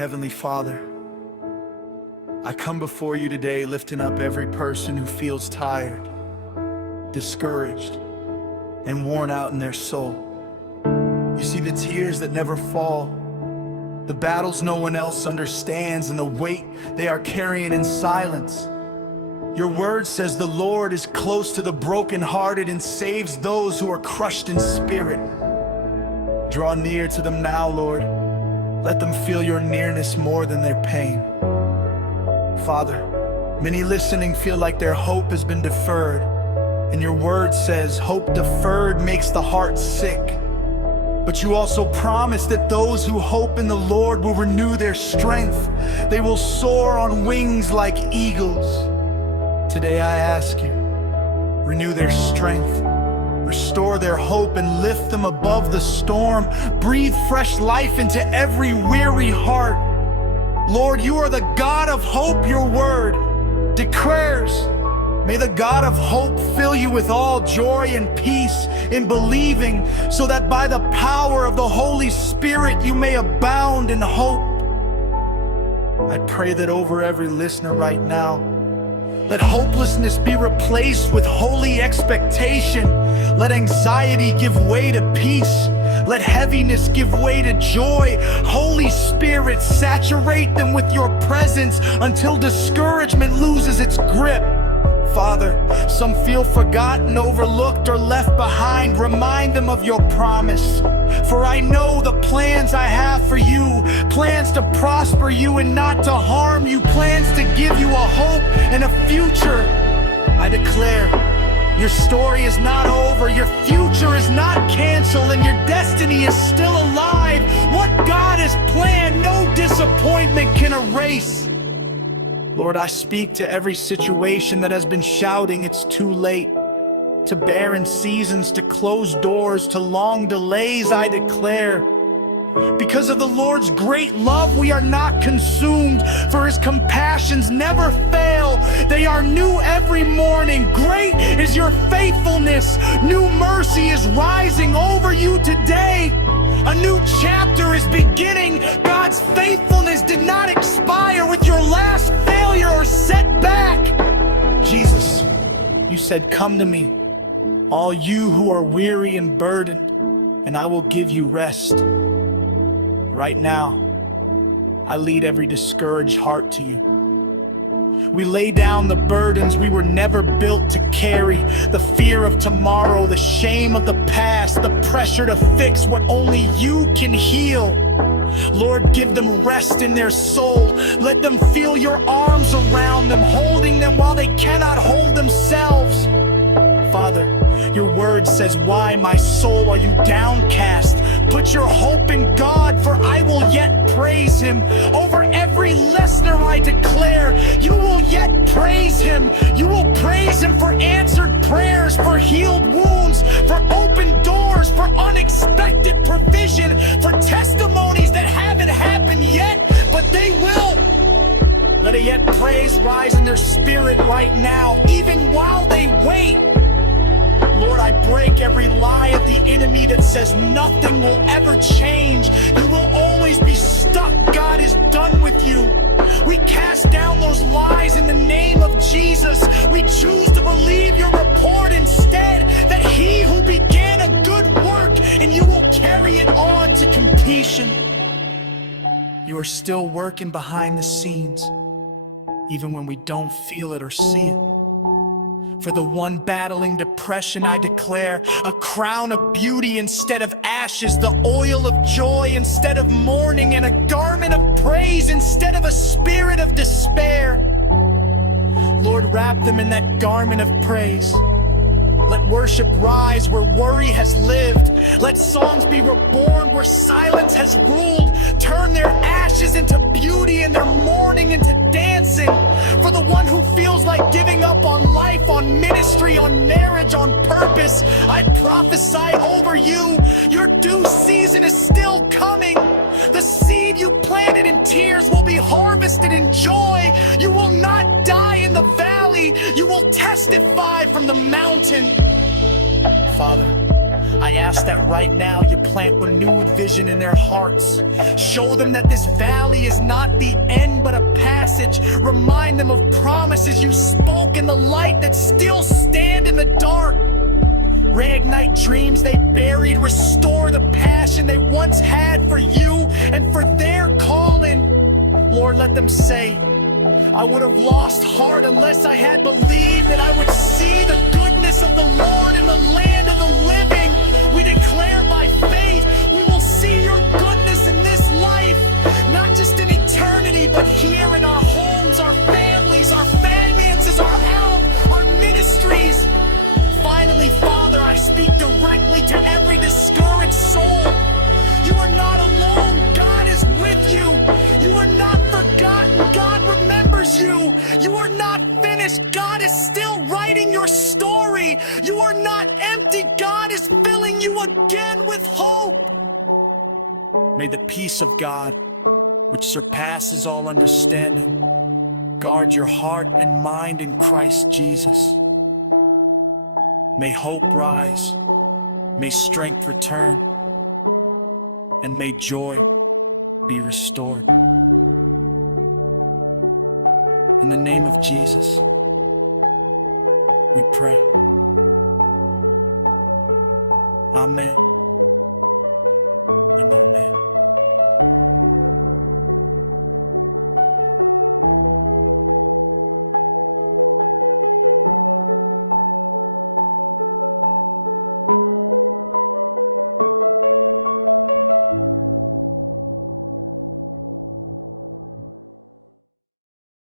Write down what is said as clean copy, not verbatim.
Heavenly Father, I come before you today lifting up every person who feels tired, discouraged, and worn out in their soul. You see the tears that never fall, the battles no one else understands, and the weight they are carrying in silence. Your word says the Lord is close to the brokenhearted and saves those who are crushed in spirit. Draw near to them now, Lord. Let them feel your nearness more than their pain. Father, many listening feel like their hope has been deferred, and your word says hope deferred makes the heart sick. But you also promise that those who hope in the Lord will renew their strength. They will soar on wings like eagles. Today I ask you, renew their strength, restore their hope, and lift them above the storm. Breathe fresh life into every weary heart. Lord, you are the God of hope. Your word declares, may the God of hope fill you with all joy and peace in believing, so that by the power of the Holy Spirit you may abound in hope. I pray that over every listener right now, let hopelessness be replaced with holy expectation. Let anxiety give way to peace. Let heaviness give way to joy. Holy Spirit, saturate them with your presence until discouragement loses its grip. Father, some feel forgotten, overlooked, or left behind. Remind them of your promise. For I know the plans I have for you, plans to prosper you and not to harm you, plans to give you a hope and a future. I declare, your story is not over, your future is not canceled, and your destiny is still alive. What God has planned, no disappointment can erase. Lord, I speak to every situation that has been shouting it's too late, to barren seasons, to closed doors, to long delays. I declare, because of the Lord's great love, we are not consumed, for his compassions never fail. They are new every morning. Great is your faithfulness. New mercy is rising over you today. A new chapter is beginning. God's faithfulness did not expire with your last failure or setback. Jesus, you said, come to me, all you who are weary and burdened, and I will give you rest. Right now, I lead every discouraged heart to you. We lay down the burdens we were never built to carry, the fear of tomorrow, the shame of the past, the pressure to fix what only you can heal. Lord, give them rest in their soul. Let them feel your arms around them, holding them while they cannot hold themselves. Father, your word says, why, my soul, are you downcast? Put your hope in God, for I will yet praise him. Over every listener I declare, you will yet praise him. You will praise him for answered prayers, for healed wounds, for open doors, for unexpected provision, for testimonies that haven't happened yet, but they will. Let a yet praise rise in their spirit right now, even while they wait. Lord, I break every lie of the enemy that says nothing will ever change. You will always be stuck. God is done with you. We cast down those lies in the name of Jesus. We choose to believe your report instead, that he who began a good work, and you will carry it on to completion. You are still working behind the scenes, even when we don't feel it or see it. For the one battling depression, I declare a crown of beauty instead of ashes, the oil of joy instead of mourning, and a garment of praise instead of a spirit of despair. Lord, wrap them in that garment of praise. Let worship rise where worry has lived. Let songs be reborn where silence has ruled. Turn their ashes into beauty and their mourning into dancing. For the one who feels like giving up on life, on ministry, on marriage, on purpose, I prophesy over you, your due season is still coming. The seed you planted in tears will surpasses all understanding. Guard your heart and mind in Christ Jesus. May hope rise, may strength return, and may joy